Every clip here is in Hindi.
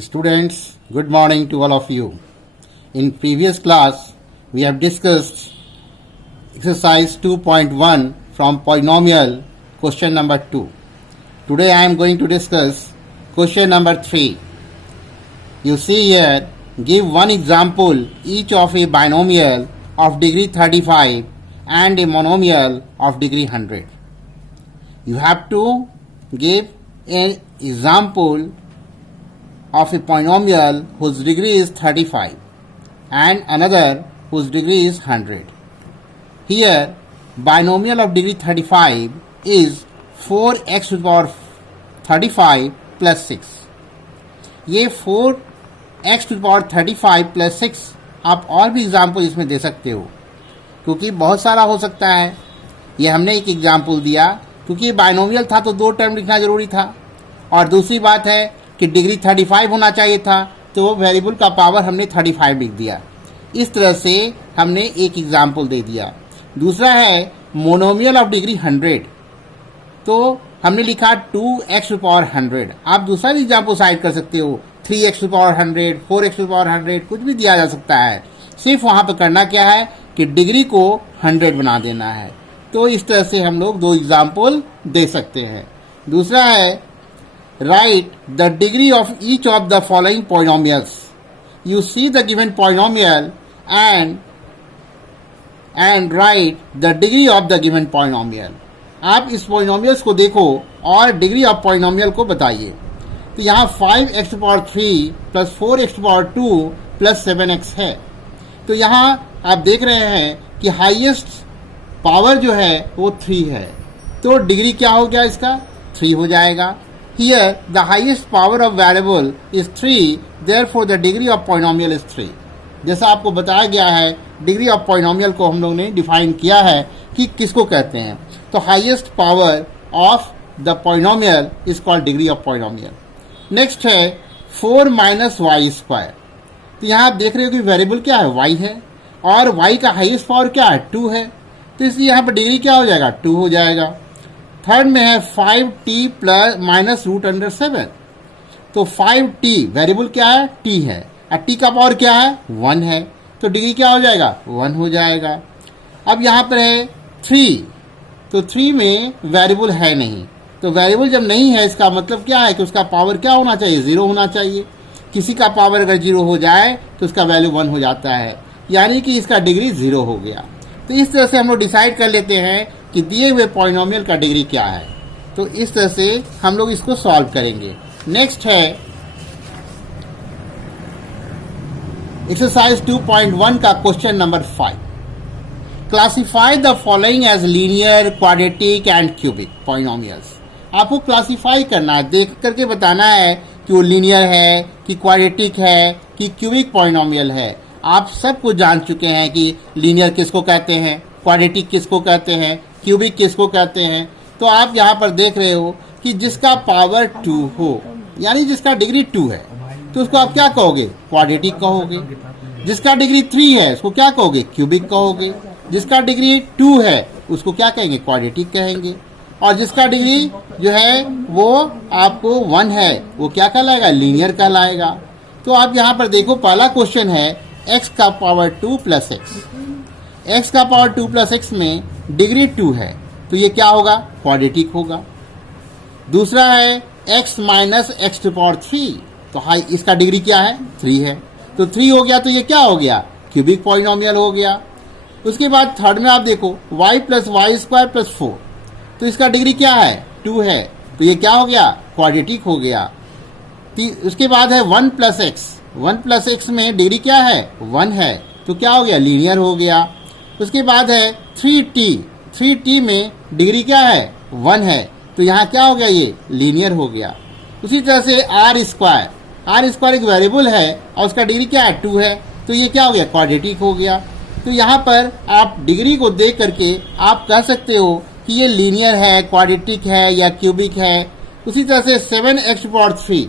Students, good morning to all of you. In previous class, we have discussed exercise 2.1 from polynomial question number 2. Today I am going to discuss question number 3. You see here, give one example each of a binomial of degree 35 and a monomial of degree 100. You have to give an example of a polynomial whose degree is 35 and another whose degree is 100. Here, binomial of degree 35 is 4x to the power 35 plus 6. ये 4x to the power 35 plus 6 आप और भी एग्जाम्पल इसमें दे सकते हो, क्योंकि बहुत सारा हो सकता है. ये हमने एक एग्जाम्पल दिया क्योंकि बाइनोमियल था तो 2 टर्म लिखना जरूरी था, और दूसरी बात है कि डिग्री 35 होना चाहिए था, तो वो वेरिएबल का पावर हमने 35 लिख दिया. इस तरह से हमने एक एग्जाम्पल दे दिया. दूसरा है मोनोमियल ऑफ डिग्री 100, तो हमने लिखा 2x टू पावर 100. आप दूसरा भी एग्जाम्पल साइड कर सकते हो, 3x to power 100, 4x to power 100, कुछ भी दिया जा सकता है. सिर्फ वहाँ पर करना क्या है कि डिग्री को 100 बना देना है. तो इस तरह से हम लोग 2 एग्जाम्पल दे सकते हैं. दूसरा है write the degree of each of the following polynomials. You see the given polynomial and write the degree of the given polynomial. आप इस polynomials को देखो और डिग्री ऑफ polynomial को बताइए. तो यहाँ 5x to power 3 plus 4x to power 2 plus 7x है. तो यहाँ आप देख रहे हैं कि हाईएस्ट पावर जो है वो 3 है, तो डिग्री क्या हो गया इसका 3 हो जाएगा. Here the highest power of variable is 3, therefore the degree of polynomial is 3. जैसा आपको बताया गया है, डिग्री ऑफ polynomial को हम लोग ने डिफाइन किया है कि किसको कहते हैं. तो highest power of the polynomial is called degree of polynomial. Next है 4 माइनस वाई स्क्वायर. तो यहाँ आप देख रहे हो कि वेरिएबल क्या है y है, और y का हाईएस्ट पावर क्या है 2 है, तो इसलिए यहाँ पर डिग्री क्या हो जाएगा 2 हो जाएगा. थर्ड में है 5t plus minus root under 7. तो 5t वेरिएबल क्या है t है, और t का पावर क्या है 1 है, तो डिग्री क्या हो जाएगा 1 हो जाएगा. अब यहाँ पर है 3, तो 3 में वेरिएबल है नहीं, तो वेरिएबल जब नहीं है इसका मतलब क्या है कि उसका पावर क्या होना चाहिए 0 होना चाहिए. किसी का पावर अगर 0 हो जाए तो उसका वैल्यू 1 हो जाता है, यानी कि इसका डिग्री 0 हो गया. तो इस तरह से हम लोग डिसाइड कर लेते हैं कि दिए हुए पॉलिनोमियल का डिग्री क्या है. तो इस तरह से हम लोग इसको सॉल्व करेंगे. नेक्स्ट है एक्सरसाइज 2.1 का question number 5. Classify the following as linear, quadratic and cubic polynomials. आपको क्लासिफाई करना है, देख करके बताना है कि वो लीनियर है कि क्वाड्रेटिक है कि क्यूबिक पॉलिनोमियल है. आप सब कुछ जान चुके हैं कि लीनियर किसको कहते हैं, क्वाड्रेटिक किसको कहते हैं, क्यूबिक किसको कहते हैं. तो आप यहाँ पर देख रहे हो कि जिसका पावर 2 हो, यानी जिसका डिग्री 2 है, तो उसको आप क्या कहोगे क्वाड्रेटिक कहोगे. जिसका डिग्री 3 है उसको क्या कहोगे क्यूबिक कहोगे. जिसका डिग्री 2 है उसको क्या कहेंगे क्वाड्रेटिक कहेंगे. और जिसका डिग्री जो है वो आपको 1 है वो क्या कहलाएगा लीनियर कहलाएगा. तो आप यहाँ पर देखो, पहला क्वेश्चन है x का पावर 2 प्लस एक्स. x का पावर 2 प्लस एक्स में डिग्री 2 है, तो ये क्या होगा क्वाड्रेटिक होगा. दूसरा है x minus x to power 3, तो हाई इसका डिग्री क्या है 3 है, तो 3 हो गया, तो ये क्या हो गया क्यूबिक पॉलिनोमियल हो गया. उसके बाद थर्ड में आप देखो y plus y square plus 4, तो इसका डिग्री क्या है 2 है, तो ये क्या हो गया क्वाड्रेटिक हो गया. उसके बाद है 1 प्लस एक्स. 1 प्लस एक्स में डिग्री क्या है 1 है, तो क्या हो गया लीनियर हो गया. उसके बाद है 3t में डिग्री क्या है 1 है, तो यहाँ क्या हो गया ये लीनियर हो गया. उसी तरह से आर स्क्वायर एक वेरिएबल है और उसका डिग्री क्या है 2 है, तो ये क्या हो गया क्वाड्रेटिक हो गया. तो यहाँ पर आप डिग्री को देख करके आप कह सकते हो कि ये लीनियर है, क्वाड्रेटिक है या क्यूबिक है. उसी तरह से 7x पावर 3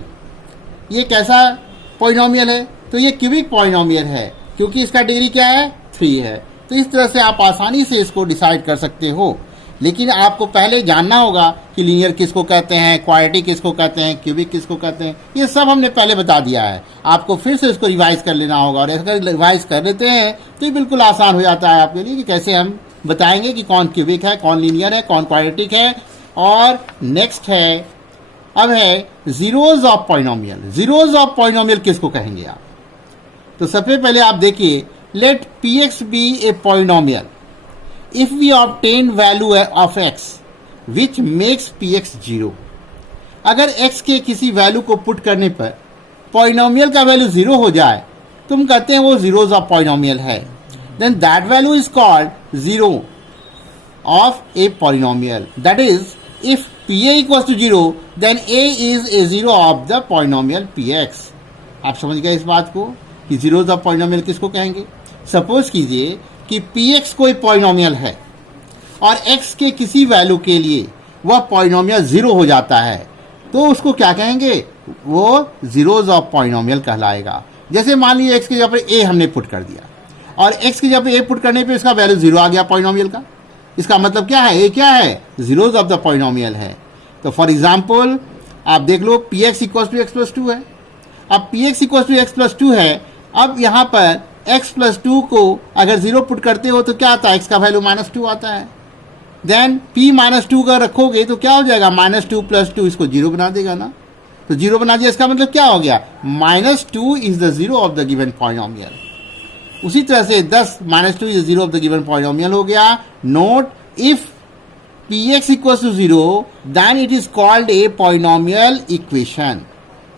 ये कैसा पॉलिनोमियल है, तो ये क्यूबिक पॉलिनोमियल है क्योंकि इसका डिग्री क्या है 3 है. तो इस तरह से आप आसानी से इसको डिसाइड कर सकते हो लेकिन आपको पहले जानना होगा कि लीनियर किसको कहते हैं, क्वाड्रेटिक किसको कहते हैं, क्यूबिक किसको कहते हैं, ये सब हमने पहले बता दिया है। आपको फिर से इसको रिवाइज कर लेना होगा, और अगर रिवाइज कर लेते हैं तो ये बिल्कुल आसान हो जाता है आपके लिए कि कैसे हम बताएंगे कि कौन क्यूबिक है, कौन लीनियर है, कौन क्वाड्रेटिक है। और नेक्स्ट है, अब है zeros of polynomial. Zeros of polynomial किसको कहेंगे आप? तो सबसे पहले आप देखिए, let p x be a polynomial if we obtain value of x which makes px 0। अगर x के किसी वैल्यू को पुट करने पर पॉलिनोमियल का वैल्यू 0 हो जाए, तुम कहते हैं वो जीरोज ऑफ पॉलिनोमियल है। Then that value is called zero of a polynomial. That is if pa equal to 0 then a is a zero of the polynomial px। आप समझ गए इस बात को कि जीरोज ऑफ पॉलिनोमियल किसको कहेंगे? सपोज कीजिए कि px कोई पॉलिनोमियल है और x के किसी वैल्यू के लिए वह पॉलिनोमियल 0 हो जाता है, तो उसको क्या कहेंगे? वो जीरोज ऑफ पॉलिनोमियल कहलाएगा। जैसे मान लीजिए x की जगह पर a हमने पुट कर दिया और x की जगह पर a पुट करने पे इसका वैल्यू 0 आ गया पॉलिनोमियल का। इसका मतलब क्या है? a क्या है? जीरोज ऑफ द पॉलिनोमियल है। तो फॉर एग्जाम्पल आप देख लो, px equal to x plus 2 है। अब px equal to x plus 2 है। अब यहाँ पर x प्लस 2 को अगर 0 पुट करते हो तो क्या आता है? x का वैल्यू -2 आता है। देन p -2 का रखोगे तो क्या हो जाएगा? -2 प्लस 2 इसको 0 बना देगा ना। तो 0 बना दिया, इसका मतलब क्या हो गया? -2 is the zero of the given polynomial. उसी तरह से 10 -2 is the zero of the given polynomial हो गया। Note, if px equal to 0 then it is called a polynomial equation.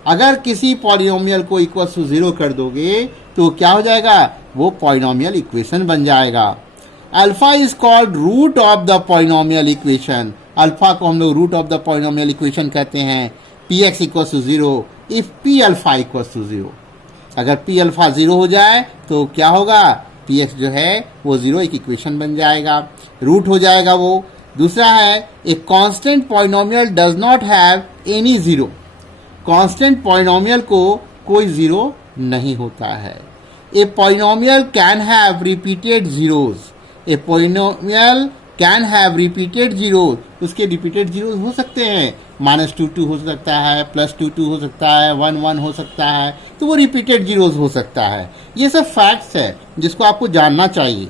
अगर किसी पॉलिनोमियल को इक्वल टू 0 कर दोगे तो क्या हो जाएगा? वो पॉलिनोमियल इक्वेशन बन जाएगा। Alpha is called root of the polynomial equation. Alpha को हम लोग root of the polynomial equation कहते हैं। P X equal to 0 if P alpha equal to 0। अगर पी अल्फा 0 हो जाए तो क्या होगा? पी एक्स जो है वो 0 एक इक्वेशन बन जाएगा, रूट हो जाएगा वो। दूसरा है, a constant polynomial does not have any zero. Constant polynomial को कोई जीरो नहीं होता है। ए polynomial can have repeated zeros. A polynomial can have repeated zeros. उसके रिपीटेड जीरोज हो सकते हैं, -2 हो सकता है, +2 हो सकता है, 1 हो सकता है, तो वो रिपीटेड जीरोज हो सकता है। ये सब फैक्ट्स है जिसको आपको जानना चाहिए।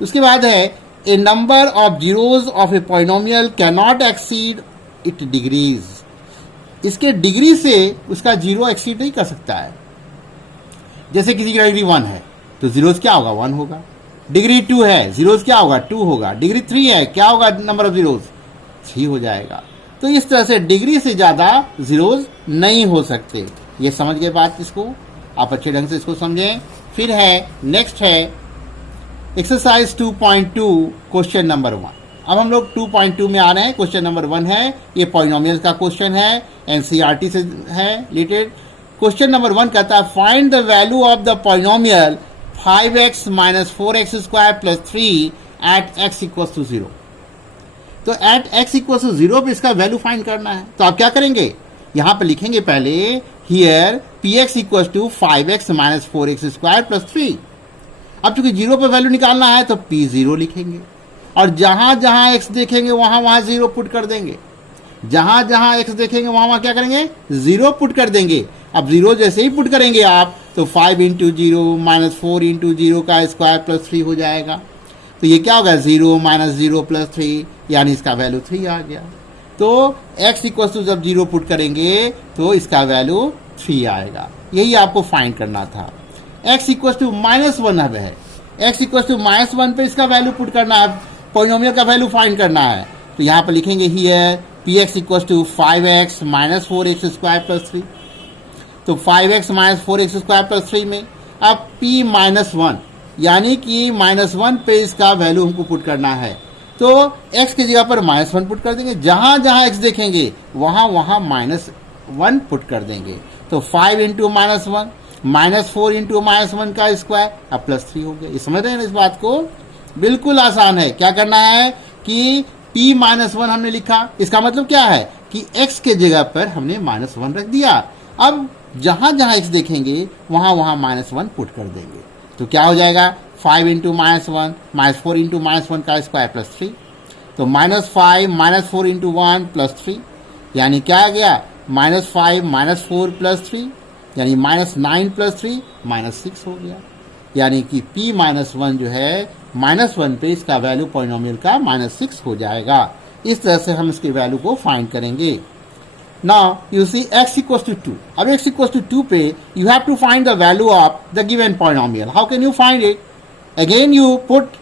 उसके बाद है, a number of zeros of a polynomial can not exceed it degrees. इसके डिग्री से उसका जीरो एक्सीड नहीं कर सकता है। जैसे किसी की डिग्री 1 है तो जीरोज क्या होगा? 1 होगा। डिग्री 2 है, जीरोज क्या होगा? 2 होगा। डिग्री 3 है, क्या होगा नंबर ऑफ जीरोज? 3 हो जाएगा। तो इस तरह से डिग्री से ज्यादा जीरोज नहीं हो सकते। ये समझ गए बात? इसको आप अच्छे ढंग से इसको समझें। फिर है, नेक्स्ट है एक्सरसाइज 2.2 क्वेश्चन नंबर 1। अब हम लोग 2.2 में आ रहे हैं। क्वेश्चन नंबर 1 है, ये पॉलिनोमियल का क्वेश्चन है, एनसीईआरटी से है रिलेटेड। क्वेश्चन नंबर 1 कहता है, find the value of the polynomial 5x - 4x² + 3 at x equal to 0। तो एट x इक्वल टू 0 पे इसका वैल्यू फाइंड करना है। तो आप क्या करेंगे? यहां पर लिखेंगे पहले, here px equal to 5x - 4x² + 3। अब चूंकि 0 पर वैल्यू निकालना है तो p0 लिखेंगे, और जहां जहां x देखेंगे वहां वहां 0 पुट कर देंगे। जहां जहां x देखेंगे वहां वहां क्या करेंगे? 0 पुट कर देंगे। अब 0 जैसे ही पुट करेंगे आप तो 5 × 0 - 4 × 0 का स्क्वायर + 3 हो जाएगा। तो ये क्या होगा? 0 - 0 + 3, यानी इसका वैल्यू 3 आ गया। तो x इक्वल टू जब 0 पुट करेंगे तो इसका वैल्यू 3 आएगा। यही आपको फाइंड करना था। x इक्वल टू -1 अब है, x इक्वल टू -1 पे इसका वैल्यू पुट करना है, पॉलिनोमियल का वैल्यू फाइंड करना है। तो यहाँ पर लिखेंगे here px equal to 5x - 4x² + 3। तो 5x - 4x² + 3 में अब p -1 यानी कि -1 पे इसका वैल्यू हमको पुट करना है। तो x की जगह पर -1 पुट कर देंगे। जहां जहां x देखेंगे वहां वहां -1 पुट कर देंगे। तो 5 × -1 -4 × -1 का स्क्वायर, अब +3 हो गया। ये समझ रहे हैं ना इस बात को? बिल्कुल आसान है। क्या करना है कि p -1 हमने लिखा, इसका मतलब क्या है कि x के जगह पर हमने -1 रख दिया। अब जहां जहां x देखेंगे वहां वहां -1 पुट कर देंगे। तो क्या हो जाएगा? 5 × -1 -4 × -1 का स्क्वायर + 3। तो -5 -4 इंटू 1 +3 यानी क्या आ गया, -5 -4 +3 यानी -9 +3 -6 हो गया। यानी कि p-1 जो है -1 पे इसका वैल्यू पॉलिनोमियल का -6 हो जाएगा। इस तरह से हम इसकी वैल्यू को फाइंड करेंगे। Now you see x equals to 2। अब x इक्वल्स टू 2 पे you have to find the value of the given polynomial. How can you find it? Again you put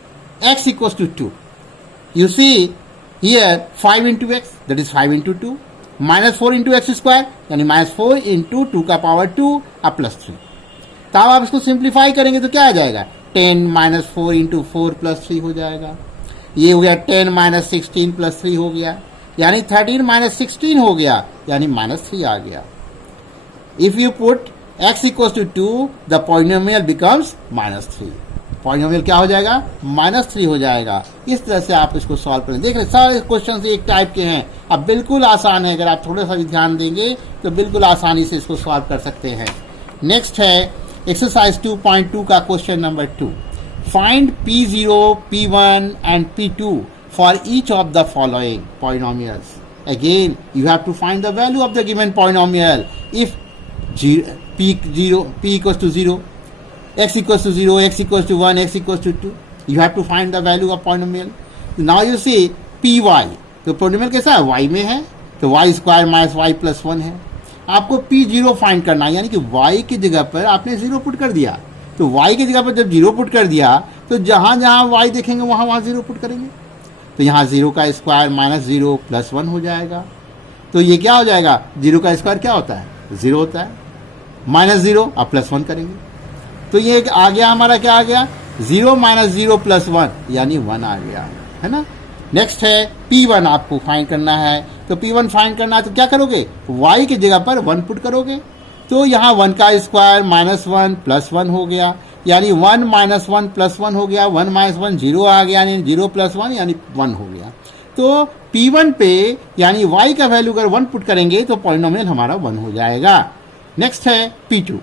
x equals to 2। You see here 5 into x, that is 5 into 2, -4 into x square यानी -4 into 2 का पावर 2 अब +3। तब आप इसको सिंप्लीफाई करेंगे तो क्या आ जाएगा, 10 -4 into 4 +3 हो जाएगा। ये हो गया 10 -16 +3 हो गया, यानी 13 -16 हो गया, यानी -3 आ गया। If you put x equals to 2 the polynomial becomes -3। Polynomial क्या हो जाएगा, -3 हो जाएगा। इस तरह से आप इसको सॉल्व करें। देख रहे सारे क्वेश्चन एक टाइप के हैं। अब बिल्कुल आसान है, अगर आप थोड़ा सा भी ध्यान देंगे तो बिल्कुल आसानी से इसको सॉल्व कर सकते हैं। नेक्स्ट है एक्सरसाइज 2.2 का question number 2। Find P0, P1 and P2 for each of the following polynomials. Again you have to find the value of the given polynomial. If P equals to 0, x equals to 0, x equals to 1, x equals to 2. You have to find the value of polynomial. Now you see py, तो polynomial कैसा है, y में है, तो y square minus y plus 1 है। आपको p0 फाइंड करना है, यानी कि y की जगह पर आपने 0 पुट कर दिया। तो y की जगह पर जब 0 पुट कर दिया तो जहां जहां y देखेंगे वहां वहां 0 पुट करेंगे। तो यहाँ 0 का स्क्वायर माइनस 0 प्लस 1 हो जाएगा। तो ये क्या हो जाएगा, 0 का स्क्वायर क्या होता है, 0 होता है, -0 अब +1 करेंगे तो ये आ गया हमारा, क्या आ गया, 0 - 0 + 1 यानी 1 आ गया, है ना। नेक्स्ट है P1 आपको फाइंड करना है। तो P1 फाइंड करना है तो क्या करोगे, y की जगह पर 1 पुट करोगे। तो यहाँ 1 का स्क्वायर -1 + 1 हो गया, यानी 1 - 1 + 1 हो गया, 1 - 1 0 आ गया, यानी 0 + 1 यानी 1 हो गया। तो P1 पे यानी y का वैल्यू अगर 1 पुट करेंगे तो पॉलिनोमियल हमारा 1 हो जाएगा। नेक्स्ट है P2।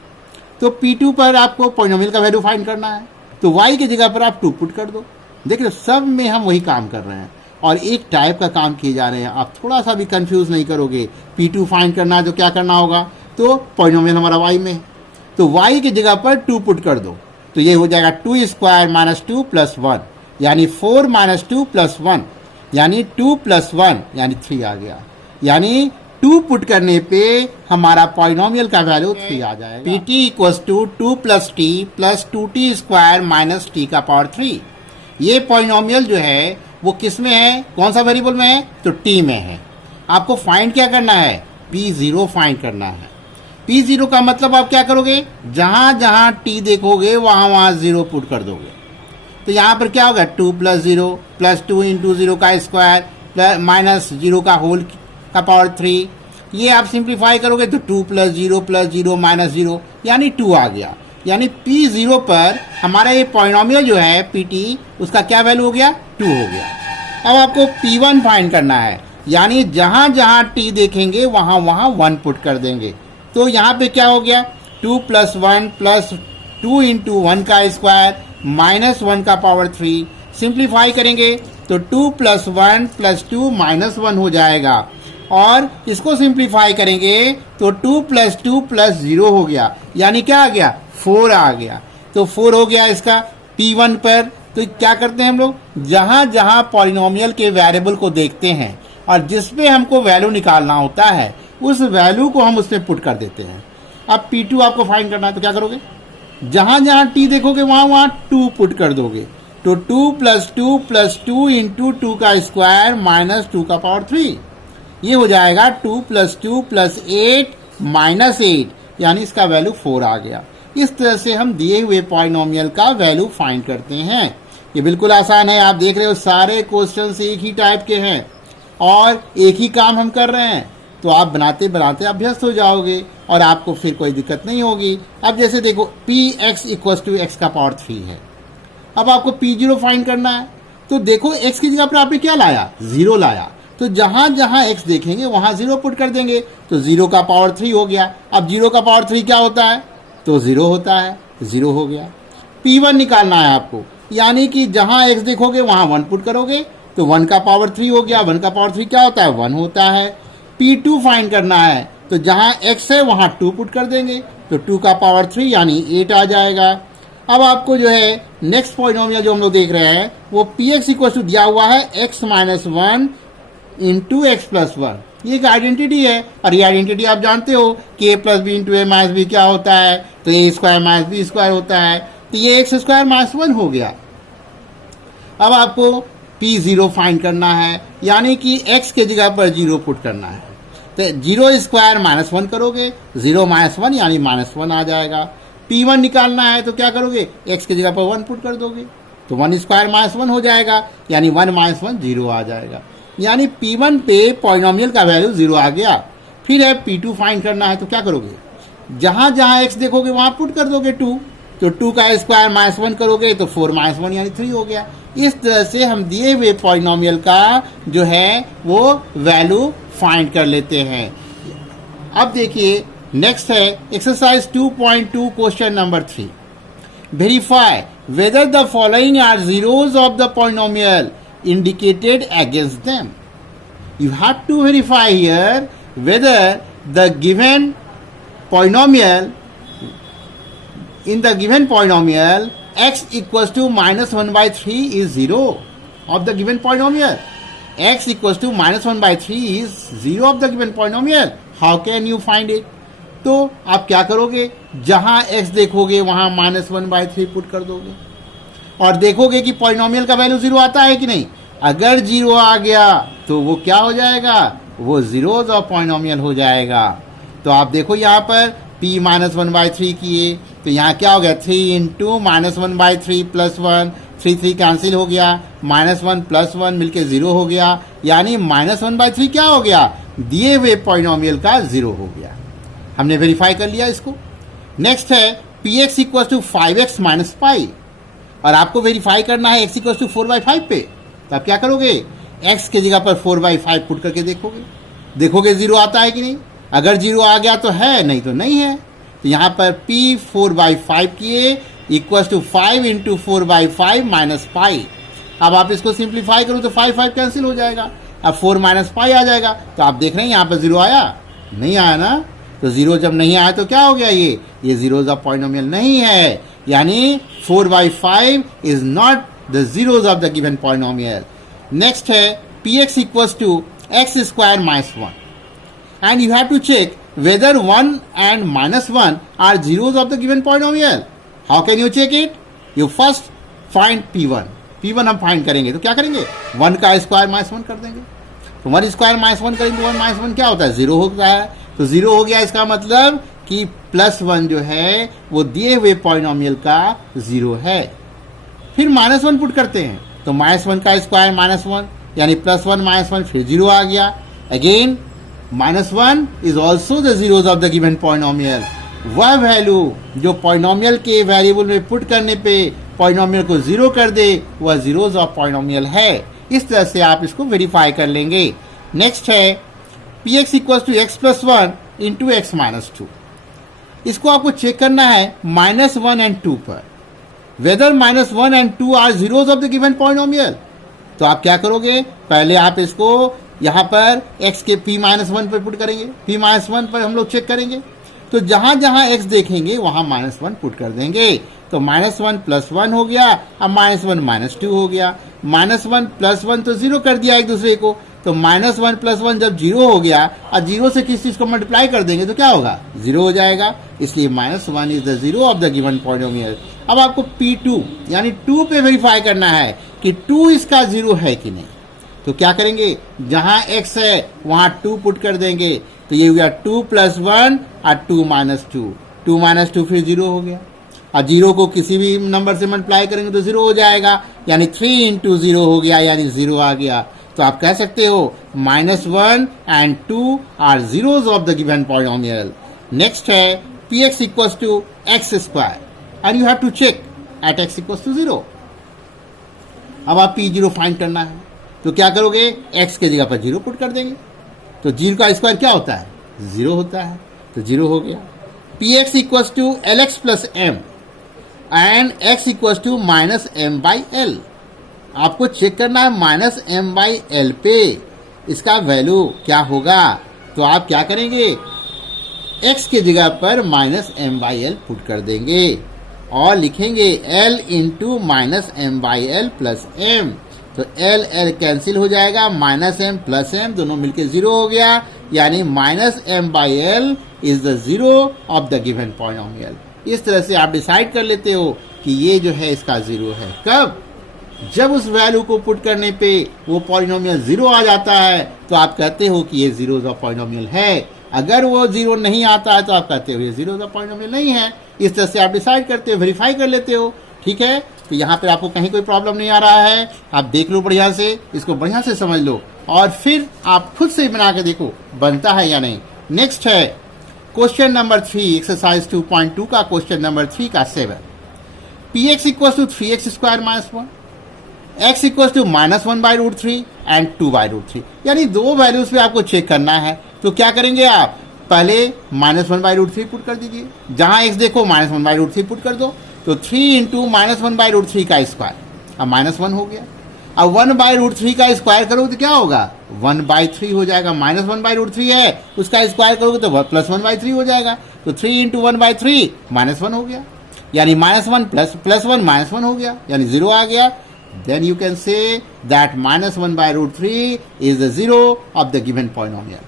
तो P2 पर आपको पॉलिनोमियल का वैल्यू फाइंड करना है। तो y की जगह पर आप 2 पुट कर दो। देख रहे हो, सब में हम वही काम कर रहे हैं और एक टाइप का काम किए जा रहे हैं। आप थोड़ा सा भी कंफ्यूज नहीं करोगे। P2 फाइंड करना है तो क्या करना होगा, तो पॉलिनोमियल हमारा y में है, तो y की जगह पर 2 पुट कर दो। तो ये हो जाएगा 2 स्क्वायर माइनस 2 प्लस 1 यानी 4 - 2 + 1 यानी 2 + 1 यानी 3 आ गया। यानी 2 पुट करने पे हमारा पॉलिनोमियल का वैल्यू 3 आ जाएगा। Pt equals to 2 + t + 2t square minus t का पावर 3। ये पॉलिनोमियल जो है वो किस में है, कौन सा वेरिएबल में है, तो t में है। आपको फाइंड क्या करना है, P0 फाइंड करना है। P0 का मतलब आप क्या करोगे, जहां जहां t देखोगे वहां वहां 0 पुट कर दोगे। तो यहाँ पर क्या होगा, 2 + 0 + 2 × 0 का स्क्वायर माइनस 0 का होल का पावर 3। ये आप सिंप्लीफाई करोगे तो 2 + 0 + 0 - 0 यानी 2 आ गया। यानी P0 पर हमारा ये पॉलिनोमियल जो है Pt, उसका क्या वैल्यू हो गया, 2 हो गया। अब आपको P1 फाइंड करना है, यानी जहां जहां t देखेंगे वहां वहां 1 पुट कर देंगे। तो यहाँ पे क्या हो गया, 2 + 1 + 2 × 1 का स्क्वायर माइनस 1 का पावर 3। सिंप्लीफाई करेंगे तो 2 + 1 + 2 -1 हो जाएगा। और इसको सिंप्लीफाई करेंगे तो 2 + 2 + 0 हो गया, यानी क्या आ गया, 4 आ गया। तो 4 हो गया इसका P1 पर। तो क्या करते हैं हम लोग, जहां जहां पॉलिनोमियल के वेरिएबल को देखते हैं और जिसपे हमको वैल्यू निकालना होता है उस वैल्यू को हम उसमें पुट कर देते हैं। अब P2 आपको फाइंड करना है तो क्या करोगे, जहां जहां t देखोगे वहां वहां 2 पुट कर दोगे। तो 2 + 2 + 2 × 2 का स्क्वायर माइनस 2 का पावर 3। ये हो जाएगा 2 + 2 + 8 -8 यानी इसका वैल्यू 4 आ गया। इस तरह से हम दिए हुए पॉलिनोमियल का वैल्यू फाइंड करते हैं। ये बिल्कुल आसान है। आप देख रहे हो सारे क्वेश्चन एक ही टाइप के हैं और एक ही काम हम कर रहे हैं। तो आप बनाते बनाते अभ्यस्त हो जाओगे और आपको फिर कोई दिक्कत नहीं होगी। अब जैसे देखो Px = x का पावर 3 है। अब आपको P0 फाइंड करना है। तो देखो x की जगह पर आपने क्या लाया, 0 लाया। तो जहां जहां x देखेंगे वहां 0 पुट कर देंगे। तो 0 का पावर 3 हो गया। अब 0 का पावर 3 क्या होता है, तो 0 होता है, 0 हो गया। P1 निकालना है आपको, यानी कि जहां x देखोगे वहां 1 पुट करोगे। तो 1 का पावर 3 हो गया। 1 का पावर 3 क्या होता है? 1 होता है। P2 फाइंड करना है, तो जहाँ x है वहाँ 2 पुट कर देंगे, तो 2 का पावर 3 यानी 8 आ जाएगा। अब आपको जो है नेक्स्ट पॉलिनोमियल जो हम लोग देख रहे हैं वो px इक्वल टू दिया हुआ है x minus 1 into x plus 1। ये एक आइडेंटिटी है, और ये आइडेंटिटी आप जानते हो कि a plus B into A minus B क्या होता है? तो A square minus B square होता है। तो ये एक्स स्क्वायर माइनस 1 हो गया। अब आपको P0 फाइंड करना है, यानी कि x के जगह पर 0 पुट करना है। तो 0 स्क्वायर माइनस 1 करोगे, 0 माइनस 1 यानी माइनस 1 आ जाएगा। P1 निकालना है तो क्या करोगे? x के जगह पर 1 पुट कर दोगे, तो 1 स्क्वायर माइनस 1 हो जाएगा, यानी 1 माइनस 1 0 आ जाएगा। यानी P1 पे पॉलिनोमियल का वैल्यू 0 आ गया। फिर है P2 फाइंड करना है, तो क्या करोगे? जहाँ जहाँ x देखोगे वहाँ पुट कर दोगे 2, तो 2 का स्क्वायर माइनस 1 करोगे तो 4 माइनस 1 यानी 3 हो गया। इस तरह से हम दिए हुए पॉलिनोमियल का जो है वो वैल्यू फाइंड कर लेते हैं। अब देखिए नेक्स्ट है exercise 2.2 question number 3। Verify whether the following are zeros of the polynomial indicated against them. You have to verify here whether the given polynomial, in the given polynomial x equals to minus 1 by 3 is 0 of the given polynomial. X equals to minus 1 by 3 is 0 of the given polynomial. How can you find it? तो आप क्या करोगे? जहां x देखोगे वहां माइनस 1 बाई 3 पुट कर दोगे, और देखोगे कि पॉलिनोमियल का वैल्यू 0 आता है कि नहीं। अगर 0 आ गया तो वो क्या हो जाएगा? वो जीरोज ऑफ पॉलिनोमियल हो जाएगा। तो आप देखो यहाँ पर p माइनस 1 बाई 3 किए, तो यहाँ क्या हो गया? 3 into minus 1 by 3 plus 1, 3 cancel हो गया, माइनस 1 प्लस 1 मिलके 0 हो गया, यानी माइनस 1 बाई 3 क्या हो गया? दिए हुए पॉलिनोमियल का 0 हो गया। हमने वेरीफाई कर लिया इसको। नेक्स्ट है px equal to 5x minus pi, और आपको वेरीफाई करना है x इक्वल टू 4/5 पे। तो आप क्या करोगे? x के जगह पर 4/5 पुट करके देखोगे 0 आता है कि नहीं। अगर 0 आ गया तो है, नहीं तो नहीं है। तो यहाँ पर p 4/5 किए equal to 5 into 4/5 minus pi. अब आप इसको सिंप्लीफाई करो तो 5 कैंसिल हो जाएगा, अब 4 माइनस पाई आ जाएगा। तो आप देख रहे हैं यहाँ पर 0 आया? नहीं आया ना। तो 0 जब नहीं आया तो क्या हो गया? ये जीरोज ऑफ पॉलिनोमियल नहीं है, यानी 4/5 is not the zeros of the given polynomial. Next है px equals to x square minus 1, and you have to check whether 1 and minus 1 are zeros of the given polynomial. How can you check it? You first find P1 हम फाइंड करेंगे, तो क्या करेंगे? 1 का स्क्वायर माइनस 1 कर देंगे, तो 1 स्क्वायर माइनस 1 करेंगे, 1 माइनस 1 क्या होता है? 0 होता है। तो 0 हो गया, इसका मतलब कि प्लस 1 जो है वो दिए हुए पॉलिनोमियल का 0 है। फिर माइनस 1 पुट करते हैं, तो माइनस 1 का स्क्वायर माइनस 1 यानी प्लस 1 माइनस 1 फिर 0 आ गया। Again minus 1 is also the zeros of the given polynomial. वह वैल्यू जो पॉलिनोमियल के वेरिएबल में पुट करने पे पॉलिनोमियल को 0 कर दे वह जीरोज ऑफ पॉलिनोमियल है। इस तरह से आप इसको वेरीफाई कर लेंगे। नेक्स्ट है px equal to x plus 1 into X minus 2। इसको आपको चेक करना है माइनस 1 एंड 2 पर, whether minus 1 and 2 are zeros of the given polynomial. तो आप क्या करोगे? पहले आप इसको यहाँ पर x के p माइनस 1 पर पुट करेंगे, p माइनस 1 पर हम लोग चेक करेंगे, तो जहाँ जहाँ x देखेंगे वहाँ माइनस 1 पुट कर देंगे। तो माइनस 1 प्लस 1 हो गया, अब माइनस 1 माइनस 2 हो गया। माइनस 1 प्लस 1 तो 0 कर दिया एक दूसरे को, तो माइनस 1 प्लस 1 जब 0 हो गया और 0 से किस चीज को मल्टीप्लाई कर देंगे तो क्या होगा? 0 हो जाएगा। इसलिए minus 1 is the 0 of the given polynomial. अब आपको P2 यानी 2 पे वेरीफाई करना है कि 2 इसका 0 है कि नहीं। तो क्या करेंगे? जहां x है वहां 2 पुट कर देंगे, तो ये हो गया 2 प्लस 1 और 2 माइनस 2, 2 माइनस 2 फिर 0 हो गया। और 0 को किसी भी नंबर से मल्टीप्लाई करेंगे तो 0 हो जाएगा, यानी 3 इंटू 0 हो गया, यानी 0 आ गया। तो आप कह सकते हो minus 1 and 2 are zeros of the given polynomial. Next है px equal to X square and you have to check at x equal to 0। अब आप P0 फाइंड करना है, तो क्या करोगे? x के जगह पर 0 पुट कर देंगे, तो 0 का स्क्वायर क्या होता है? 0 होता है, तो 0 हो गया। px equal to lx plus m and x equal to minus m by l। आपको चेक करना है माइनस एम बाई एल पे इसका वैल्यू क्या होगा। तो आप क्या करेंगे, x के जगह पर minus M by L put कर देंगे और लिखेंगे l into minus M by L plus M. तो l l कैंसिल हो जाएगा, माइनस एम प्लस एम दोनों मिलके 0 हो गया, यानी minus M by L is the zero of the given polynomial. इस तरह से आप डिसाइड कर लेते हो कि ये जो है इसका जीरो है। कब? जब उस वैल्यू को पुट करने पे वो पॉलिनोमियल जीरो आ जाता है तो आप कहते हो कि ये जीरो ऑफ पॉलिनोमियल है। अगर वो जीरो नहीं आता है तो आप कहते हो ये जीरो ऑफ पॉलिनोमियल नहीं है। इस तरह से आप डिसाइड करते हो, वेरीफाई कर लेते हो। ठीक है, तो यहाँ पे आपको कहीं कोई प्रॉब्लम नहीं आ रहा है। आप देख लो बढ़िया से, इसको बढ़िया से समझ लो और फिर आप खुद से बना के देखो बनता है या नहीं। नेक्स्ट है क्वेश्चन नंबर 3, एक्सरसाइज 2.2 का क्वेश्चन नंबर 3 का 7। P X equal to 3x square minus 1, x equal to -1/√3 and 2/√3, यानी दो वैल्यूज पे आपको चेक करना है। तो क्या करेंगे आप, पहले -1/√3 पुट कर दीजिए, जहां x देखो -1/√3 पुट कर दो। तो 3 इंटू -1/√3 का स्क्वायर, अब -1 हो गया। अब 1/√3 का स्क्वायर करोगे तो क्या होगा, 1/3 हो जाएगा। -1/√3 है, उसका स्क्वायर करोगे तो +1/3 हो जाएगा। तो 3 इंटू 1/3 -1 हो गया, यानी -1 प्लस 1 -1 हो गया, यानी 0 आ गया। Then you can say that -1/√3 is the zero of the given polynomial.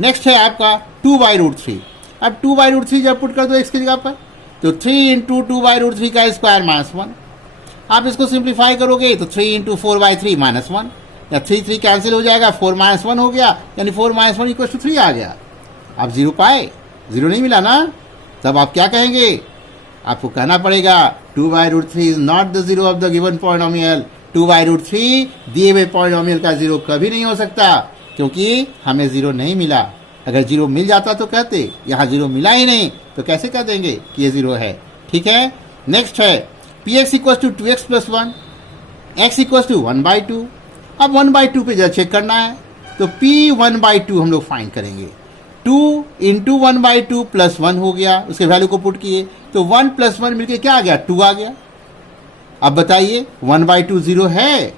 Next है आपका 2/√3। अब 2/√3 जब पुट कर दो x की जगह पर तो 3 इंटू 2/√3 का स्क्वायर -1। आप इसको सिंप्लीफाई करोगे तो 3 इंटू 4/3 -1, या 3 कैंसिल हो जाएगा, 4 -1 हो गया, यानी 4 - 1 इक्वल टू 3 आ गया। आप जीरो पाए, जीरो नहीं मिला ना, तब आप क्या कहेंगे, आपको कहना पड़ेगा 2/√3 is not the zero of the given polynomial. 2/√3 दिए हुए पॉलिनोमियल का जीरो कभी नहीं हो सकता, क्योंकि हमें जीरो नहीं मिला। अगर जीरो मिल जाता तो कहते, यहाँ जीरो मिला ही नहीं तो कैसे कह देंगे कि ये जीरो है। ठीक है, नेक्स्ट है P X equal to 2x plus 1, x equal to 1/2। अब 1/2 पे जब चेक करना है तो p 1/2 हम लोग फाइंड करेंगे। 2 इंटू 1/2 प्लस 1 हो गया, उसके वैल्यू को पुट किए तो 1 प्लस 1 मिलके क्या आ गया, 2 आ गया। अब बताइए 1/2 जीरो है?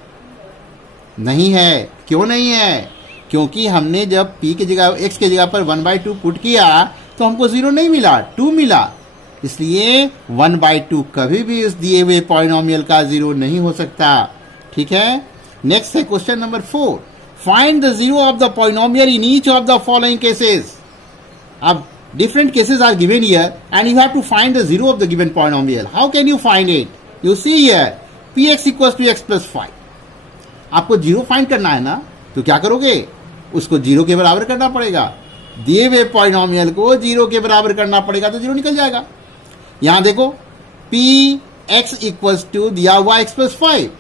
नहीं है। क्यों नहीं है? क्योंकि हमने जब p की जगह x के जगह पर 1/2 पुट किया तो हमको जीरो नहीं मिला, 2 मिला। इसलिए 1/2 कभी भी इस दिए हुए पॉलिनोमियल का जीरो नहीं हो सकता। ठीक है, नेक्स्ट है question number 4, find the zero of the polynomial in each of the following cases. अब different cases are given here and you have to find the zero of the given polynomial. How can you find it? You see here px equals to x plus 5. आपको जीरो फाइंड करना है ना, तो क्या करोगे, उसको जीरो के बराबर करना पड़ेगा। दिए हुए पॉलिनोमियल को जीरो के बराबर करना पड़ेगा तो जीरो निकल जाएगा। यहां देखो px इक्वल्स टू दिया हुआ x प्लस 5,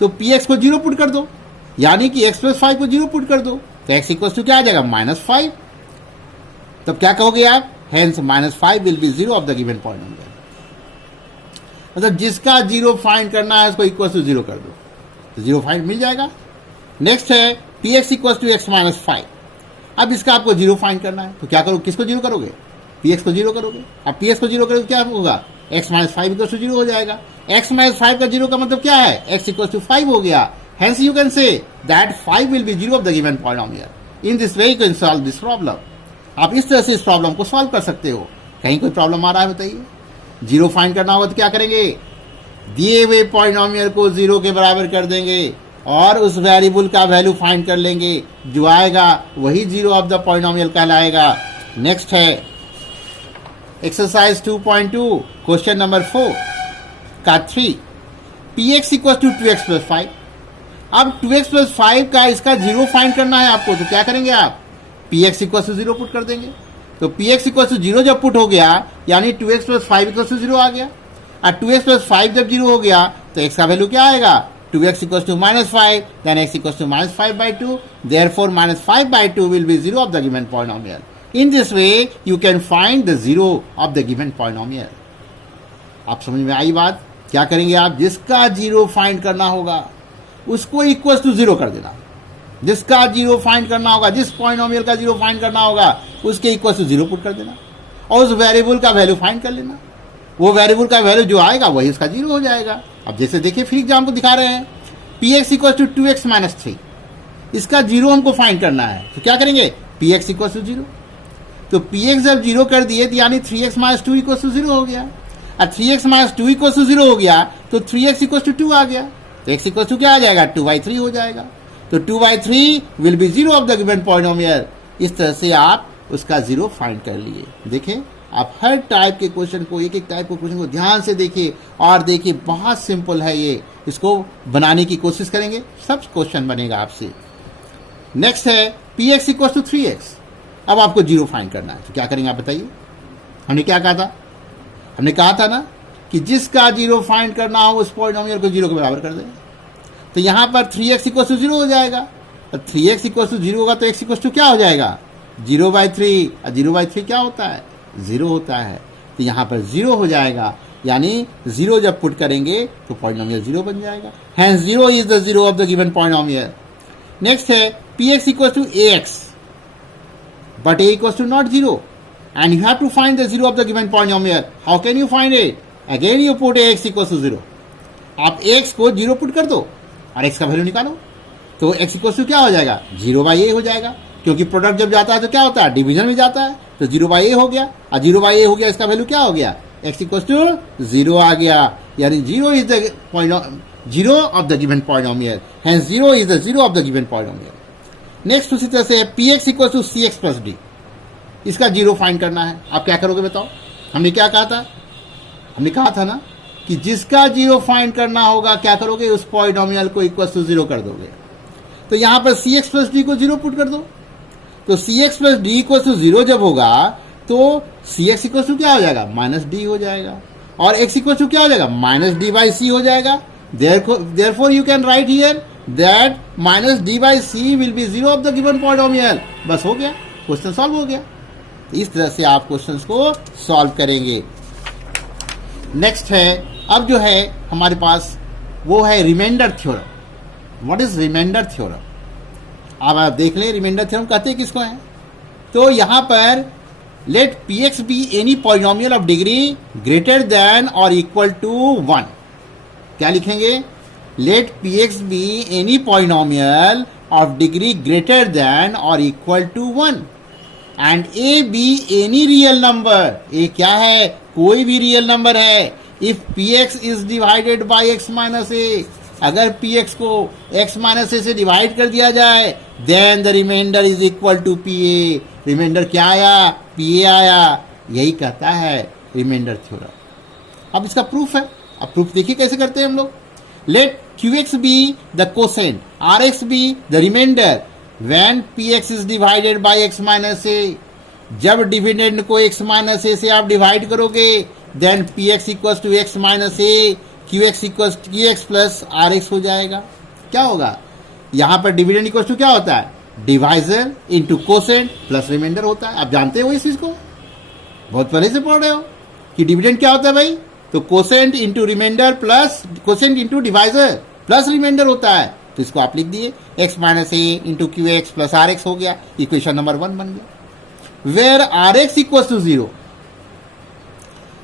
तो px को जीरो पुट कर दो, यानी कि x प्लस 5 को जीरो पुट कर दो तो x इक्वल्स टू क्या आ जाएगा, -5। तब क्या कहोगे आप, hence -5 will be zero of the given polynomial. मतलब जिसका जीरो फाइंड करना है उसको इक्वल टू जीरो कर दो तो जीरो फाइंड मिल जाएगा। नेक्स्ट है P X equal to x minus 5। अब इसका आपको जीरो फाइंड करना है तो क्या करो, किसको जीरो करोगे, पी एक्स को जीरो करोगे। अब पी एक्स को जीरो करोगे क्या होगा, x minus 5 equal to zero हो जाएगा। x माइनस 5 का जीरो का मतलब क्या है, x इक्वल टू 5 हो गया। Hence you can say that 5 will be zero of the given polynomial. In this way you can solve this problem. आप इस तरह से इस प्रॉब्लम को सॉल्व कर सकते हो। कहीं कोई प्रॉब्लम आ रहा है बताइए। जीरो फाइंड करना होगा तो क्या करेंगे, दिए हुए पॉलिनोमियल को जीरो के बराबर कर देंगे और उस वेरिएबल का वैल्यू फाइंड कर लेंगे, जो आएगा वही जीरो ऑफ द पॉलिनोमियल कहलाएगा। नेक्स्ट है एक्सरसाइज 2.2 क्वेश्चन नंबर 4 का 3, P X equal to 2x plus 5। अब 2x प्लस 5 का इसका जीरो फाइंड करना है आपको, तो क्या करेंगे आप, P X equal to zero put कर देंगे। तो P X equal to zero जब पुट हो गया यानी 2x plus 5 equal to zero आ गया। और 2x प्लस 5 जब जीरो हो गया तो x का वैल्यू क्या आएगा, 2x equal to -5, then x equal to -5/2, therefore -5/2 will be zero of the given polynomial. In this way you can find the zero of the given polynomial. आप समझ में आई बात। क्या करेंगे आप, जिसका जीरो फाइंड करना होगा उसको इक्वल टू जीरो कर देना। जिसका जीरो फाइंड करना होगा, जिस पॉलिनोमियल का जीरो फाइंड करना होगा उसके इक्वल टू जीरो पुट कर देना और उस वेरिएबल का वैल्यू फाइंड कर लेना। वो वेरिएबल का वैल्यू जो आएगा वही उसका जीरो हो जाएगा। अब जैसे देखिए फिर एग्जाम को दिखा रहे हैं, P X equal to 2x minus 3, इसका जीरो हमको फाइंड करना है, तो क्या करेंगे, पी एक्स इक्वल टू 0। तो पी एक्स जब जीरो कर दिए तो यानी 3x माइनस 2 इक्वल टू 0 हो गया, और 3x माइनस 2 इक्वल टू 0 हो गया तो 3x इक्वल टू 2 आ गया, तो x इक्वल टू क्या आ जाएगा, 2/3 हो जाएगा। तो 2/3 will be zero of the given polynomial. इस तरह से आप उसका जीरो फाइंड कर लिए। देखें, आप हर टाइप के क्वेश्चन को, एक एक टाइप के क्वेश्चन को ध्यान से देखिए और देखिए, बहुत सिंपल है ये। इसको बनाने की कोशिश करेंगे, सब क्वेश्चन बनेगा आपसे। नेक्स्ट है P X equal to 3x। अब आपको जीरो फाइंड करना है, तो क्या करेंगे आप बताइए। हमने क्या कहा था, हमने कहा था ना कि जिसका जीरो फाइंड करना हो उस पॉलिनोमियल को जीरो के बराबर कर दें। तो यहां पर 3x इक्वल टू 0 हो जाएगा, और 3x इक्वल टू 0 होगा तो x इक्वल टू क्या हो जाएगा, 0/3, और 0/3 क्या होता है, 0 होता है। तो यहां पर 0 हो जाएगा, यानी 0 जब पुट करेंगे तो पॉलिनोमियल 0 बन जाएगा। Hence 0 is the zero of the given polynomial. Next है px equal to ax, but a equals to not 0, and you have to find the zero of the given polynomial. How can you find it? Again you put ax equals to 0. आप x को 0 पुट कर दो और x का वैल्यू निकालो, तो x इक्वल्स टू क्या हो जाएगा, 0/a हो जाएगा, क्योंकि प्रोडक्ट जब जाता है तो क्या होता है, डिवीजन में जाता है, तो 0/a हो गया, और 0/a हो गया, इसका वैल्यू क्या हो गया, x इक्वल्स टू 0 आ गया, यानी 0 is the zero of the given polynomial. Hence 0 is the zero of the given polynomial. Next उसी तरह से px equal to cx plus d, इसका जीरो फाइंड करना है। आप क्या करोगे बताओ, हमने क्या कहा था, हमने कहा था ना कि जिसका जीरो फाइंड करना होगा क्या करोगे, उस पॉलिनोमियल को इक्वल टू 0 कर दोगे। तो यहां पर cx प्लस d को 0 पुट कर दो, तो cx plus d equal to 0 जब होगा तो cx इक्वल टू क्या हो जाएगा, माइनस d हो जाएगा, और x इक्वल टू क्या हो जाएगा, माइनस d/c हो जाएगा। Therefore you can write here that minus d/c will be zero of the given polynomial। बस हो गया, क्वेश्चन सॉल्व हो गया। इस तरह से आप क्वेश्चंस को सॉल्व करेंगे। नेक्स्ट है, अब जो है हमारे पास वो है remainder theorem. What is remainder theorem, अब आप देख लें रिमाइंडर थ्योरम कहते हैं किसको है। तो यहां पर let px be any polynomial of degree greater than और इक्वल टू 1। क्या लिखेंगे, let px be any polynomial of degree greater than और equal to 1 and a be any real number. A क्या है, कोई भी रियल नंबर है। If px is divided by x minus a, अगर px को x माइनस a से डिवाइड कर दिया जाए then the remainder is equal to pa। Remainder क्या आया, pa आया। यही कहता है रिमाइंडर थ्योरम। अब इसका प्रूफ है, अब प्रूफ देखिए कैसे करते हैं हम लोग। Let qx be the quotient, rx be the remainder when px is divided by x minus a। जब डिविडेंड को x माइनस a से आप डिवाइड करोगे then px equals to x minus a, qx equals to qx plus rx हो जाएगा। क्या होगा, यहां पर डिविडेंड इक्वल्स टू क्या होता है, divisor into quotient plus remainder होता है। आप जानते हो इस चीज को, बहुत पहले से पढ़ रहे हो कि डिविडेंड क्या होता है भाई, तो quotient into remainder plus quotient into divisor plus remainder होता है। तो इसको आप लिख दिए x minus a into Q X plus rx हो गया, इक्वेशन नंबर 1 बन गया। Where rx equals to 0,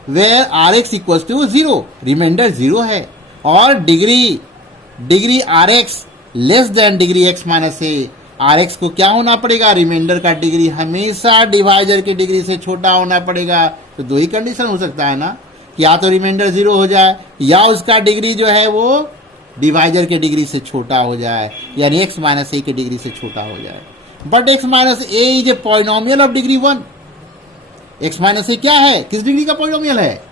where rx equals to 0, remainder 0 है, और degree rx less than degree x minus a। rx को क्या होना पड़ेगा, रिमाइंडर का डिग्री हमेशा डिवाइजर की डिग्री से छोटा होना पड़ेगा। तो दो ही कंडीशन हो सकता है ना, या तो रिमाइंडर 0 हो जाए या उसका डिग्री जो है वो डिवाइजर के डिग्री से छोटा हो जाए, यानी x माइनस a की डिग्री से छोटा हो जाए। But x minus a is a polynomial of degree 1। x minus a क्या है, किस डिग्री का पॉलिनोमियल है,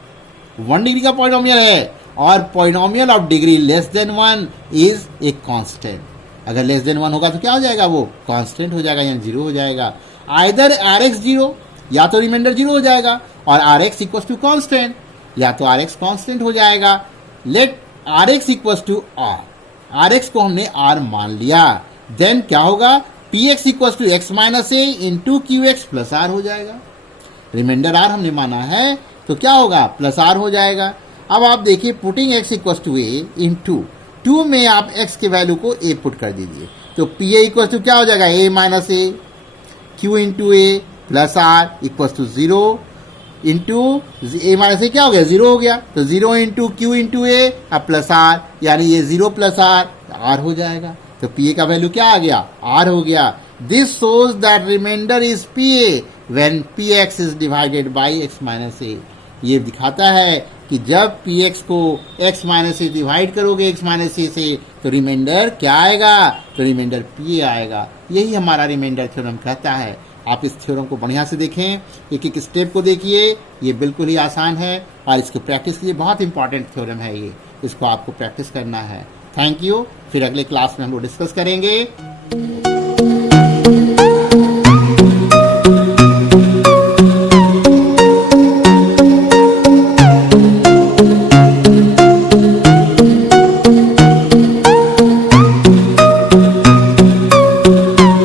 1 डिग्री का पॉलिनोमियल है, और polynomial of degree less than 1 is a constant. अगर लेस देन 1 होगा तो क्या हो जाएगा, वो कांस्टेंट हो जाएगा, यानी 0 हो जाएगा। आइदर rx 0, या तो रिमाइंडर 0 हो जाएगा, और rx इक्वल्स टू कांस्टेंट, या तो rx कांस्टेंट हो जाएगा। Let rx equals to r, rx को हमने r मान लिया, देन क्या होगा, px equals to x minus a into Q X plus r हो जाएगा। रिमाइंडर r हमने माना है तो क्या होगा, प्लस r हो जाएगा। अब आप देखिए, putting x equals to a into 2 में आप x के वैल्यू को a पुट कर दीजिए, तो pa इक्वल्स टू क्या हो जाएगा, a minus a, q into a plus r equals to 0 into A minus a क्या हो गया, 0 हो गया, तो 0 इंटू क्यू इंटू ए अब प्लस आर, यानी ये 0 प्लस आर आर हो जाएगा। तो पी ए का वैल्यू क्या आ गया, आर हो गया। This shows that remainder is P A when P X is divided by X minus A. ये दिखाता है कि जब पी एक्स को एक्स माइनस ए डिवाइड करोगे एक्स माइनस ए से तो रिमाइंडर क्या आएगा, तो रिमाइंडर पी ए आएगा। यही हमारा रिमाइंडर थ्योरम कहता है। आप इस थ्योरम को बढ़िया से देखें, एक एक स्टेप को देखिए, ये बिल्कुल ही आसान है और इसको प्रैक्टिस कीजिए। बहुत इंपॉर्टेंट थ्योरम है ये, इसको आपको प्रैक्टिस करना है। Thank you. फिर अगले क्लास में हम लोग डिस्कस करेंगे।